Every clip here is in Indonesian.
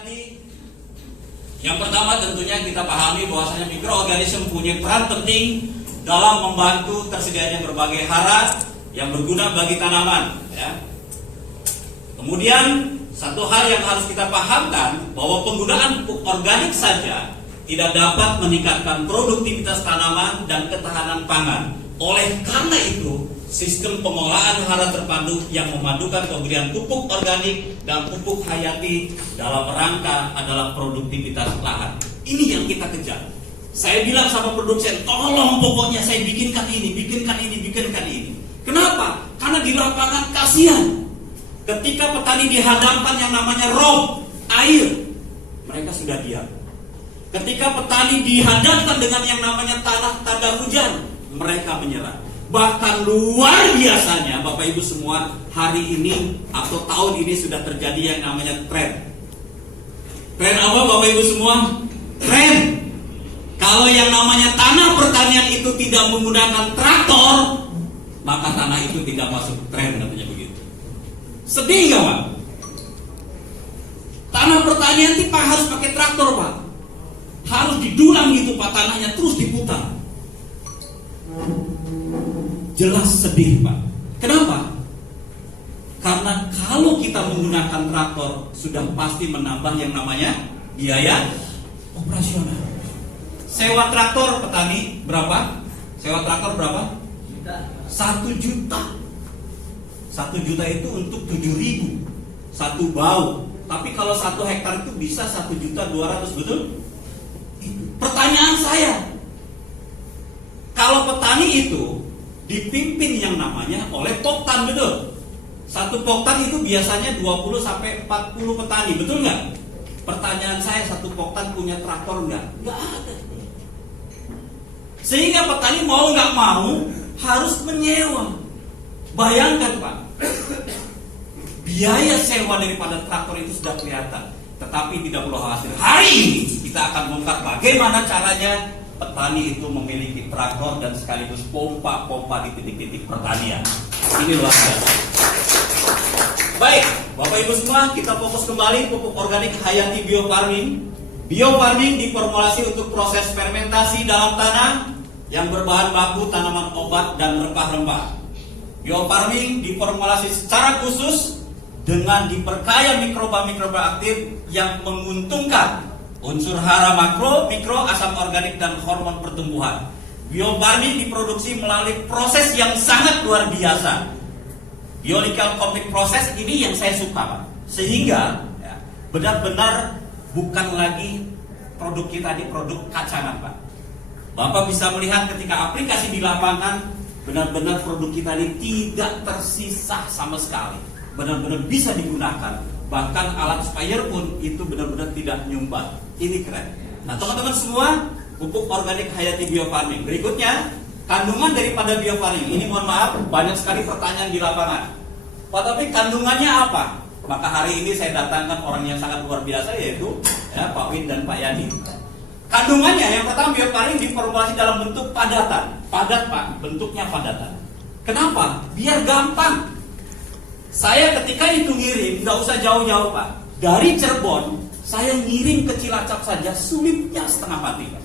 Hayati, yang pertama tentunya kita pahami bahwasanya mikroorganisme punya peran penting dalam membantu tersedianya berbagai hara yang berguna bagi tanaman. Ya. Kemudian satu hal yang harus kita pahamkan bahwa penggunaan pupuk organik saja tidak dapat meningkatkan produktivitas tanaman dan ketahanan pangan. Oleh karena itu, sistem pengolahan hara terpadu yang memadukan pemberian pupuk organik dan pupuk hayati dalam rangka adalah produktivitas lahan. Ini yang kita kejar. Saya bilang sama produsen, tolong pokoknya saya bikinkan ini. Kenapa? Karena di lapangan kasihan. Ketika petani dihadapkan yang namanya rob, air, mereka sudah diam. Ketika petani dihadapkan dengan yang namanya tanah tanda hujan, mereka menyerah. Bahkan luar biasanya Bapak Ibu semua, hari ini atau tahun ini sudah terjadi yang namanya tren. Tren apa Bapak Ibu semua? Tren. Kalau yang namanya tanah pertanian itu tidak menggunakan traktor, maka tanah itu tidak masuk tren, katanya begitu. Sedih nggak Pak? Tanah pertanian itu Pak harus pakai traktor Pak. Harus didulang gitu Pak, tanahnya terus diputar. Jelas sedih Pak. Kenapa? Karena kalau kita menggunakan traktor sudah pasti menambah yang namanya biaya operasional. Sewa traktor petani berapa? Sewa traktor berapa? 1 juta. 1 juta itu untuk 7.000 satu bau. Tapi kalau 1 hektar itu bisa 1.200.000, betul? Pertanyaan saya, kalau petani itu dipimpin yang namanya oleh poktan, betul? Satu poktan itu biasanya 20 sampai 40 petani, betul nggak? Pertanyaan saya, satu poktan punya traktor nggak? Nggak ada. Sehingga petani mau nggak mau harus menyewa. Bayangkan Pak, biaya sewa daripada traktor itu sudah kelihatan. Tetapi tidak perlu khawatir. Hari ini kita akan bongkar bagaimana caranya petani itu memiliki traktor dan sekaligus pompa-pompa di titik-titik pertanian. Ini luar biasa. Baik, Bapak Ibu semua, kita fokus kembali pupuk organik Hayati Bio Farming. Bio Farming diformulasi untuk proses fermentasi dalam tanah yang berbahan baku tanaman obat dan rempah-rempah. Bio Farming diformulasi secara khusus dengan diperkaya mikroba-mikroba aktif yang menguntungkan unsur hara makro, mikro, asam organik, dan hormon pertumbuhan. Bio Farming diproduksi melalui proses yang sangat luar biasa. Biological Complex Process ini yang saya suka Pak. Sehingga ya, benar-benar bukan lagi produk kita di produk kacangan Pak. Bapak bisa melihat ketika aplikasi di lapangan, benar-benar produk kita ini tidak tersisa sama sekali. Benar-benar bisa digunakan. Bahkan alat sprayer pun itu benar-benar tidak nyumbat. Ini keren. Nah teman-teman semua, pupuk organik Hayati Bio Farming. Berikutnya, kandungan daripada Bio Farming. Ini mohon maaf, banyak sekali pertanyaan di lapangan. Pak, tapi kandungannya apa? Maka hari ini saya datangkan orang yang sangat luar biasa, yaitu ya, Pak Win dan Pak Yani. Kandungannya yang pertama, Bio Farming diformulasi dalam bentuk padatan. Padat Pak, bentuknya padatan. Kenapa? Biar gampang. Saya ketika itu ngirim, nggak usah jauh-jauh Pak. Dari Cirebon, saya ngirim ke Cilacap saja sulitnya setengah mati Pak.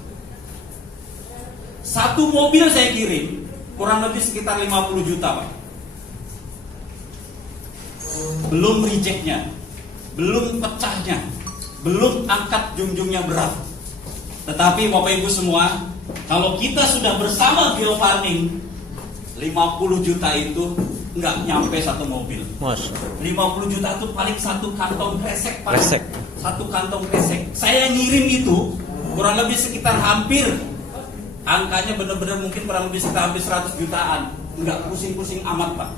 Satu mobil saya kirim, kurang lebih sekitar 50 juta Pak. Belum rejectnya, belum pecahnya, belum angkat junjungnya berat. Tetapi Bapak Ibu semua, kalau kita sudah bersama Bio Farming, 50 juta itu nggak nyampe satu mobil. 50 juta itu paling satu kantong kresek Pak. Satu kantong kresek. Saya ngirim itu kurang lebih sekitar hampir, angkanya benar-benar mungkin kurang lebih sekitar hampir 100 jutaan. Nggak pusing-pusing amat Pak.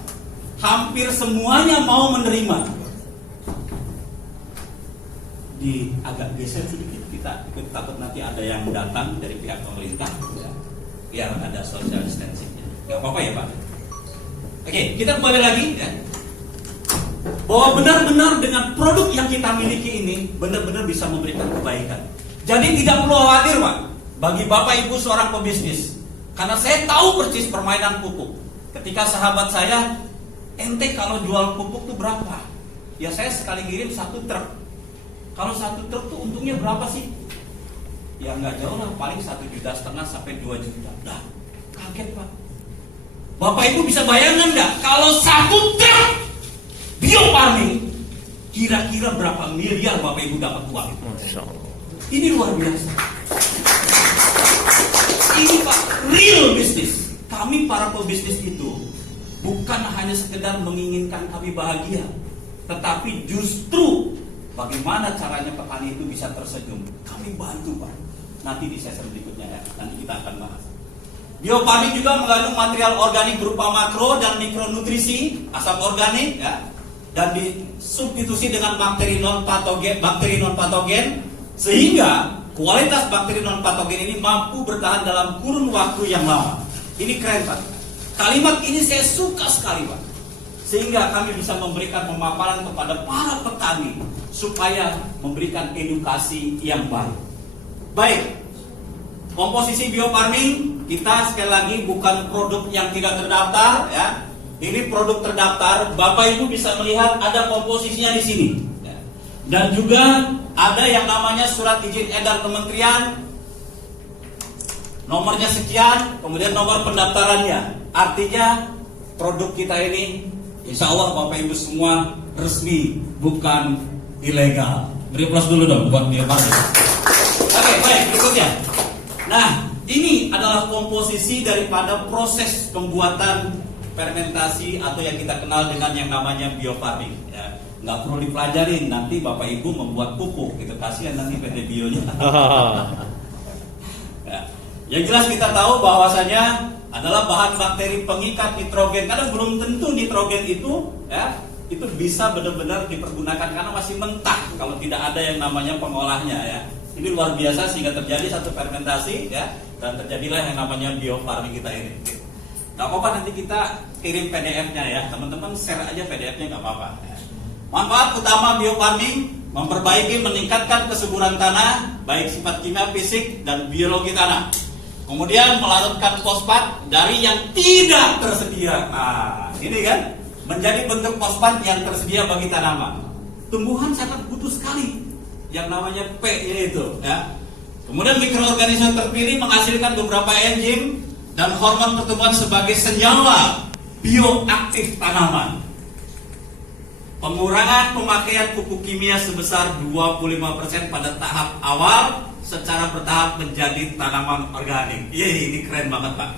Hampir semuanya mau menerima. Di agak geser sedikit, kita takut nanti ada yang datang dari pihak pemerintah ya, biar ada social distancing-nya. Nggak apa-apa ya Pak. Oke, kita kembali lagi ya. Bahwa benar-benar dengan produk yang kita miliki ini benar-benar bisa memberikan kebaikan. Jadi tidak perlu khawatir Pak, bagi Bapak Ibu seorang pebisnis. Karena saya tahu persis permainan pupuk. Ketika sahabat saya, ente kalau jual pupuk itu berapa? Ya saya sekali kirim 1 truk. Kalau satu truk tuh untungnya berapa sih? Ya nggak jauh lah, paling 1,5 juta sampai 2 juta. Dah, kaget Pak. Bapak Ibu bisa bayangkan nggak kalau satu truk bio farming kira-kira berapa miliar Bapak Ibu dapat uang? Masya Allah. Ini luar biasa. Ini Pak, real bisnis. Kami para pebisnis itu bukan hanya sekedar menginginkan kami bahagia, tetapi justru bagaimana caranya petani itu bisa tersenyum. Kami bantu Pak. Nanti di sesi berikutnya ya, nanti kita akan bahas. Bio farming juga mengandung material organik berupa makro dan mikronutrisi, asam organik ya, dan disubstitusi dengan bakteri non patogen sehingga kualitas bakteri non patogen ini mampu bertahan dalam kurun waktu yang lama. Ini keren Pak. Kalimat ini saya suka sekali Pak. Sehingga kami bisa memberikan pemaparan kepada para petani supaya memberikan edukasi yang baik. Baik. Komposisi bio farming kita sekali lagi bukan produk yang tidak terdaftar ya. Ini produk terdaftar. Bapak Ibu bisa melihat ada komposisinya di sini. Ya. Dan juga ada yang namanya surat izin edar kementerian. Nomornya sekian, kemudian nomor pendaftarannya. Artinya produk kita ini insya Allah Bapak Ibu semua resmi, bukan ilegal. Beri aplaus dulu dong buat Bio Farming. Oke, baik, berikutnya. Nah, ini adalah komposisi daripada proses pembuatan fermentasi atau yang kita kenal dengan yang namanya bio farming. Ya, nggak perlu dipelajarin, nanti Bapak Ibu membuat pupuk, gitu. Kasihan nanti PT Bionya. Ya. Yang jelas kita tahu bahwasanya adalah bahan bakteri pengikat nitrogen. Kadang belum tentu nitrogen itu, ya, itu bisa benar-benar dipergunakan karena masih mentah kalau tidak ada yang namanya pengolahnya ya. Ini luar biasa sehingga terjadi satu fermentasi ya, dan terjadilah yang namanya bio farming kita ini. Gak apa-apa nanti kita kirim PDF-nya ya, teman-teman share aja PDF-nya gak apa-apa. Ya. Manfaat utama bio farming memperbaiki, meningkatkan kesuburan tanah baik sifat kimia, fisik dan biologi tanah. Kemudian melarutkan fosfat dari yang tidak tersedia. Nah, ini kan menjadi bentuk fosfat yang tersedia bagi tanaman. Tumbuhan sangat butuh sekali yang namanya P itu ya. Kemudian mikroorganisme terpilih menghasilkan beberapa enzim dan hormon pertumbuhan sebagai senyawa bioaktif tanaman. Pengurangan pemakaian pupuk kimia sebesar 25% pada tahap awal secara bertahap menjadi tanaman organik. Ini keren banget Pak.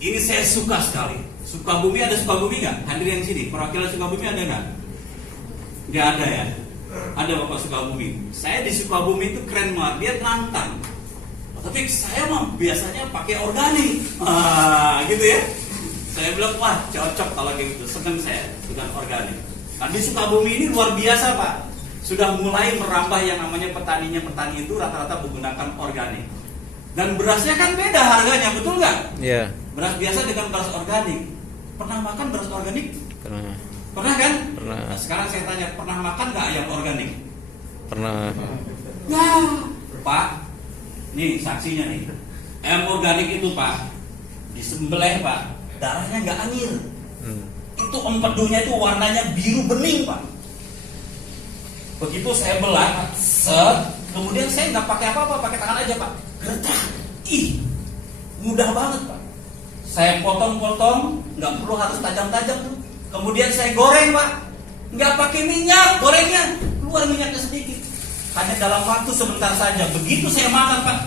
Ini saya suka sekali. Sukabumi, ada Sukabumi nggak? Hadir yang sini. Perwakilan Sukabumi ada nggak? Nggak ada ya. Ada Bapak Sukabumi. Saya di Sukabumi itu keren banget. Dia nantang. Tapi saya mah biasanya pakai organik. Gitu ya. Saya bilang wah cocok kalau gitu. Seneng saya dengan organik. Nah di Sukabumi ini luar biasa Pak. Sudah mulai merambah yang namanya petani itu rata-rata menggunakan organik. Dan berasnya kan beda harganya, betul nggak? Iya. Beras biasa dengan beras organik. Pernah makan beras organik? Pernah. Pernah kan? Pernah. Nah, sekarang saya tanya, pernah makan nggak ayam organik? Pernah. Nah, Pak, nih saksinya nih. Ayam organik itu Pak, disembelih Pak, darahnya nggak anyir. Itu empedunya itu warnanya biru bening Pak. Begitu saya belah, kemudian saya nggak pakai apa-apa, pakai tangan aja Pak. Gertak, mudah banget Pak. Saya potong-potong, nggak perlu harus tajam-tajam tuh. Kemudian saya goreng Pak, nggak pakai minyak, gorengnya keluar minyaknya sedikit. Hanya dalam waktu sebentar saja. Begitu saya makan Pak,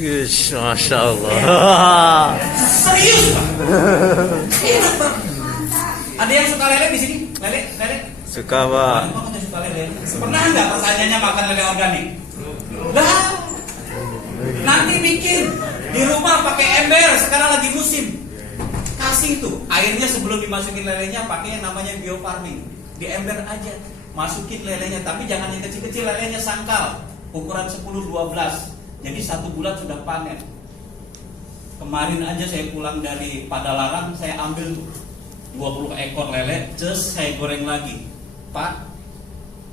Yes, Masya Allah. Serius Pak, enak Pak. Ada yang suka lele di sini? Lele? Suka Pak. Suka lele. Pernah nggak rasanya makan lele organik? Nah, nanti bikin di rumah pakai ember. Sekarang lagi musim. Kasih tuh airnya sebelum dimasukin lelenya pakai yang namanya bio farming. Di ember aja, masukin lelenya. Tapi jangan yang kecil-kecil, lelenya sangkal. Ukuran 10-12. Jadi 1 bulan sudah panen. Kemarin aja saya pulang dari Padalarang, saya ambil tuh 20 ekor lele, saya goreng lagi. Pak,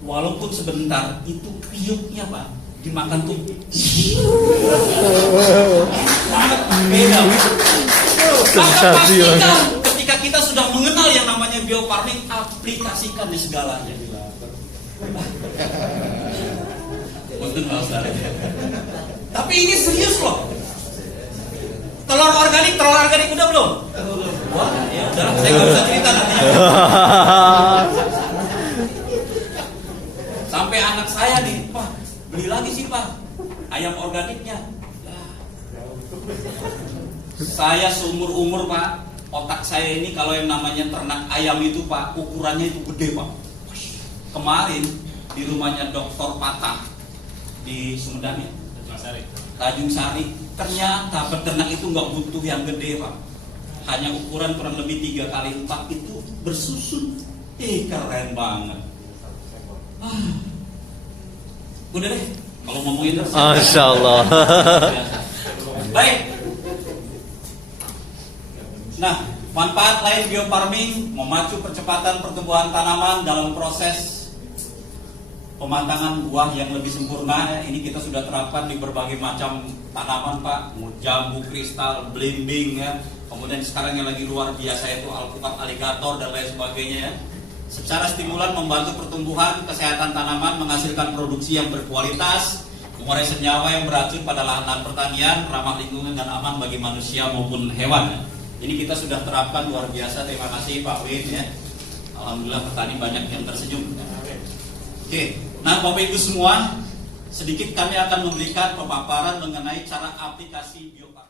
walaupun sebentar, itu piuknya Pak, dimakan tuh beda. Maka pastikan ketika kita sudah mengenal yang namanya bio farming, aplikasikan di segalanya. betul Pak Ustaz. Tapi ini serius loh. Telur organik udah belum? Wah, ya udah, saya nggak bisa cerita nantinya. Sampai anak saya nih, Pak, beli lagi sih Pak, ayam organiknya. Saya seumur-umur Pak, otak saya ini kalau yang namanya ternak ayam itu Pak, ukurannya itu gede Pak. Kemarin di rumahnya Dr. Patah di Sumedang ya, Tanjung Sari, ternyata peternak itu nggak butuh yang gede Pak, hanya ukuran kurang lebih 3x4 itu bersusun. Keren banget. Udah deh, kalau ngomongin terus. Masya Allah. Baik. Nah, manfaat lain biofarming memacu percepatan pertumbuhan tanaman dalam proses pematangan buah yang lebih sempurna. Ini kita sudah terapkan di berbagai macam tanaman Pak, jambu kristal, belimbing ya. Kemudian sekarang yang lagi luar biasa itu alpukat aligator dan lain sebagainya ya. Secara stimulan membantu pertumbuhan, kesehatan tanaman, menghasilkan produksi yang berkualitas, mengurai senyawa yang beracun pada lahan-lahan pertanian, ramah lingkungan dan aman bagi manusia maupun hewan. Ini kita sudah terapkan luar biasa. Terima kasih Pak Win ya. Alhamdulillah petani banyak yang tersenyum. Oke, nah Bapak Ibu semua, sedikit kami akan memberikan pemaparan mengenai cara aplikasi biofarming.